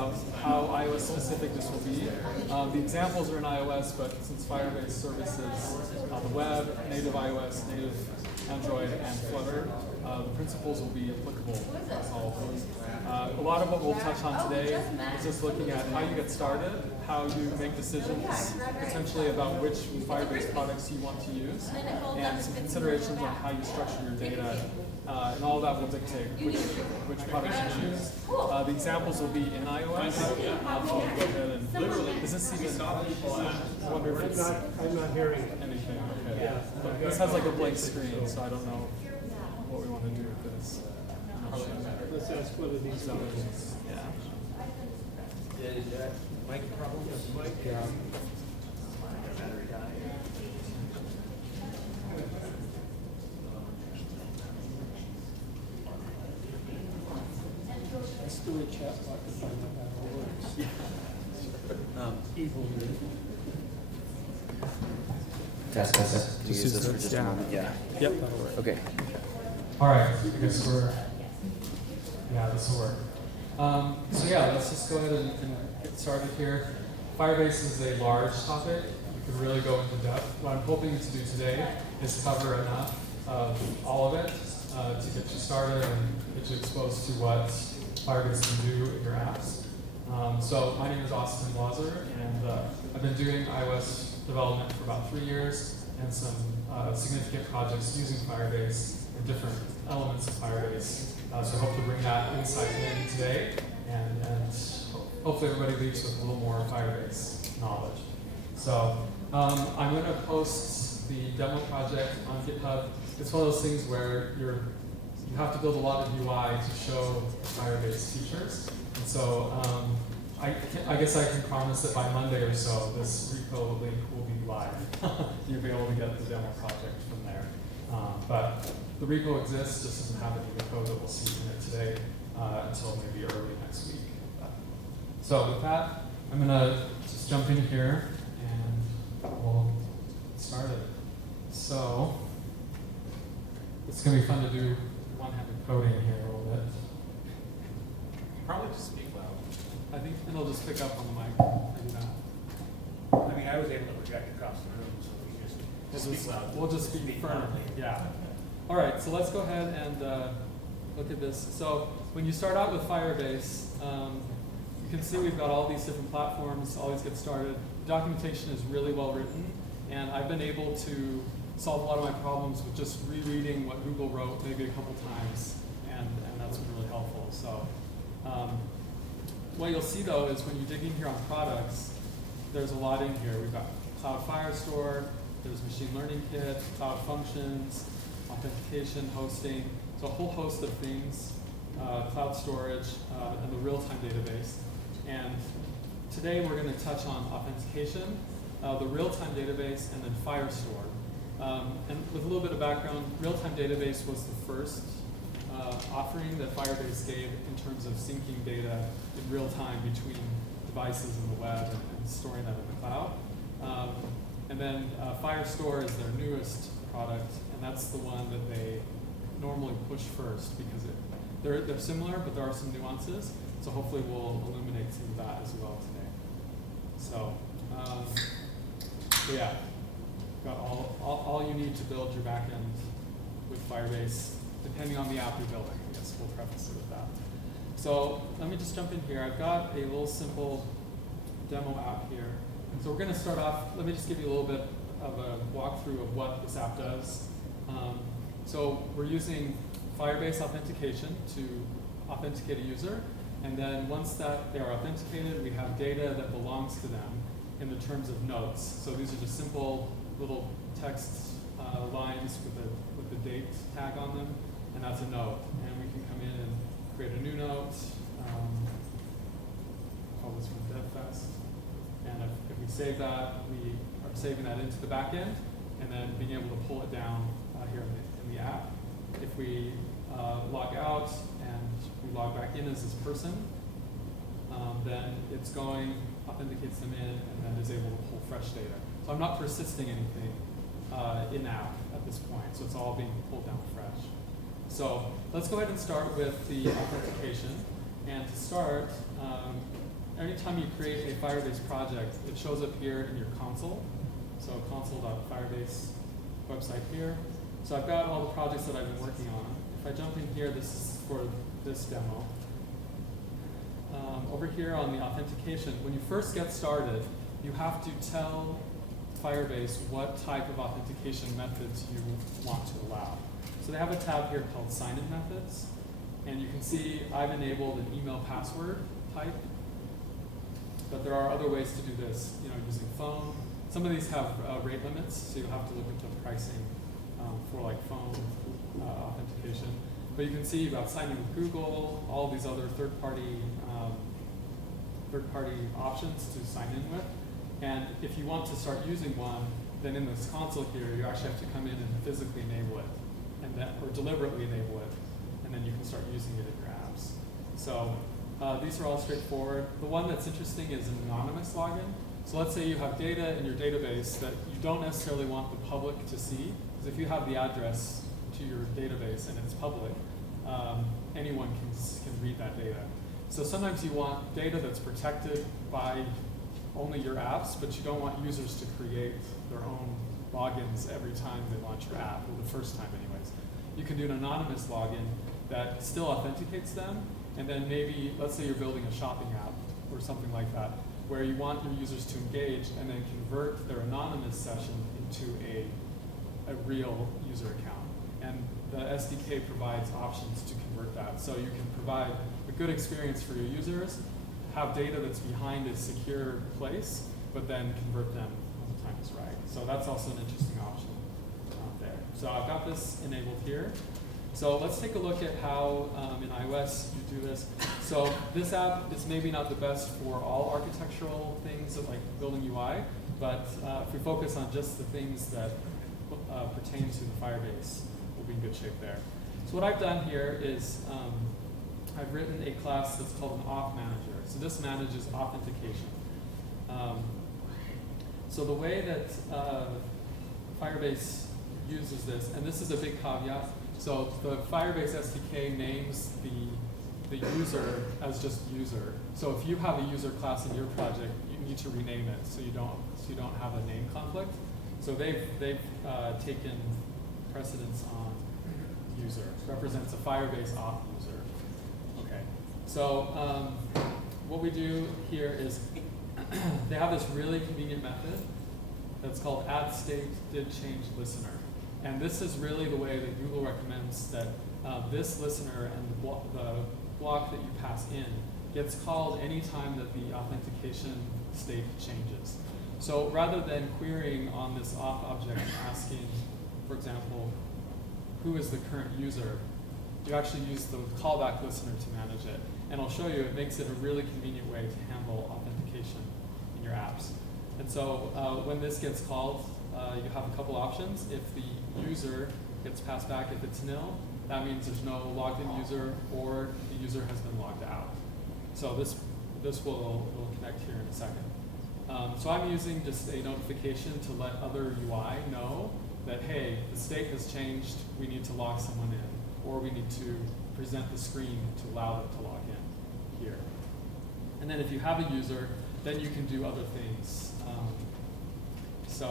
about how iOS specific this will be. The examples are in iOS, but since Firebase services on the web, native iOS, native Android, and Flutter, the principles will be applicable across all of those. A lot of what we'll touch on today is just looking at how you get started, how you make decisions potentially about which Firebase products you want to use, and some considerations on how you structure your data. And all that will dictate which products you choose. The examples will be in iOS. So go ahead and is this even? I wonder if it's. I'm not hearing anything. Okay. Yeah. But this has like a blank screen, so I don't know what we want to do with this. Let's ask one of these others. Yeah. Is that mic problem? Yes, Mike. Battery died. Let's do a chat so I can find out how it works. Evil. Test. Do you use this for just a moment? Yeah. Yep, that'll work. Okay. All right, I guess this will work. So yeah, let's just go ahead and get started here. Firebase is a large topic. We could really go into depth. What I'm hoping to do today is cover enough of all of it to get you started and get you exposed to what Firebase can do in your apps. So my name is Austin Blaser, and I've been doing iOS development for about 3 years and some significant projects using Firebase and different elements of Firebase. So I hope to bring that insight in today, and hopefully everybody leaves with a little more Firebase knowledge. So I'm going to post the demo project on GitHub. It's one of those things where you have to build a lot of UI to show Firebase features. And so I guess I can promise that by Monday or so, this repo link will be live. You'll be able to get the demo project from there. But the repo exists, just doesn't have any of the code that we'll see in it today until maybe early next week. So with that, I'm going to just jump in here and we'll get started. So it's going to be fun to do one-handed coding here a little bit. Probably just speak loud. I think it'll just pick up on the mic. Maybe not. I mean, I was able to project across the room, so we just speak loud. We'll just speak firmly. Yeah. All right, so let's go ahead and look at this. So when you start out with Firebase, you can see we've got all these different platforms, always get started. Documentation is really well written, and I've been able to solve a lot of my problems with just rereading what Google wrote maybe a couple times, and that's been really helpful. So what you'll see though is when you dig in here on products, there's a lot in here. We've got Cloud Firestore, there's Machine Learning Kit, Cloud Functions, Authentication, Hosting, so a whole host of things, cloud storage, and the Realtime Database. And today we're going to touch on Authentication, the Realtime Database, and then Firestore. And with a little bit of background, Realtime Database was the first offering that Firebase gave in terms of syncing data in real time between devices and the web and storing that in the cloud. And then Firestore is their newest product, and that's the one that they normally push first because they're similar, but there are some nuances. So hopefully we'll illuminate some of that as well today. So yeah, got all you need to build your backend with Firebase, depending on the app you're building. I guess we'll preface it with that. So let me just jump in here. I've got a little simple demo app here. And so we're going to start off, let me just give you a little bit of a walkthrough of what this app does. So we're using Firebase Authentication to authenticate a user. And then once that they are authenticated, we have data that belongs to them in the terms of notes. So these are just simple little text lines with the date tag on them, and that's a note. And we can come in and create a new note. Call this from DevFest. And if we save that, we are saving that into the backend, and then being able to pull it down here in the app. If we log out and we log back in as this person, then it's going, authenticates them in, and then is able to pull fresh data. So I'm not persisting anything in-app at this point, so it's all being pulled down fresh. So let's go ahead and start with the authentication. And to start, anytime you create a Firebase project, it shows up here in your console. So console.firebase website here. So I've got all the projects that I've been working on. If I jump in here, this is for this demo. Over here on the authentication, when you first get started, you have to tell Firebase what type of authentication methods you want to allow. So they have a tab here called sign-in methods. And you can see I've enabled an email password type. But there are other ways to do this, using phone. Some of these have rate limits, so you'll have to look at the pricing for like phone authentication. But you can see you've got signing with Google, all these other third-party options to sign in with. And if you want to start using one, then in this console here, you actually have to come in and physically enable it, or deliberately enable it, and then you can start using it in your apps. So these are all straightforward. The one that's interesting is an anonymous login. So let's say you have data in your database that you don't necessarily want the public to see, because if you have the address to your database and it's public, anyone can read that data. So sometimes you want data that's protected by only your apps, but you don't want users to create their own logins every time they launch your app, or the first time anyways. You can do an anonymous login that still authenticates them, and then maybe, let's say you're building a shopping app or something like that, where you want your users to engage and then convert their anonymous session into a real user account. And the SDK provides options to convert that. So you can provide a good experience for your users, have data that's behind a secure place, but then convert them when the time is right. So that's also an interesting option there. So I've got this enabled here. So let's take a look at how in iOS you do this. So this app is maybe not the best for all architectural things like building UI, but if we focus on just the things that pertain to the Firebase, we'll be in good shape there. So what I've done here is I've written a class that's called an auth manager. So this manages authentication. So the way that Firebase uses this, and this is a big caveat, so the Firebase SDK names the user as just user. So if you have a user class in your project, you need to rename it so you don't have a name conflict. So they've taken precedence on user. It represents a Firebase auth user. Okay. So what we do here is they have this really convenient method that's called add state did change listener. And this is really the way that Google recommends that this listener and the block that you pass in gets called anytime that the authentication state changes. So rather than querying on this auth object and asking, for example, who is the current user, you actually use the callback listener to manage it. And I'll show you, it makes it a really convenient way to handle authentication in your apps. And so when this gets called, you have a couple options. If the user gets passed back, if it's nil, that means there's no logged in user or the user has been logged out. So this will connect here in a second. So I'm using just a notification to let other UI know that, hey, the state has changed, we need to log someone in, or we need to present the screen to allow them to log in here. And then if you have a user, then you can do other things.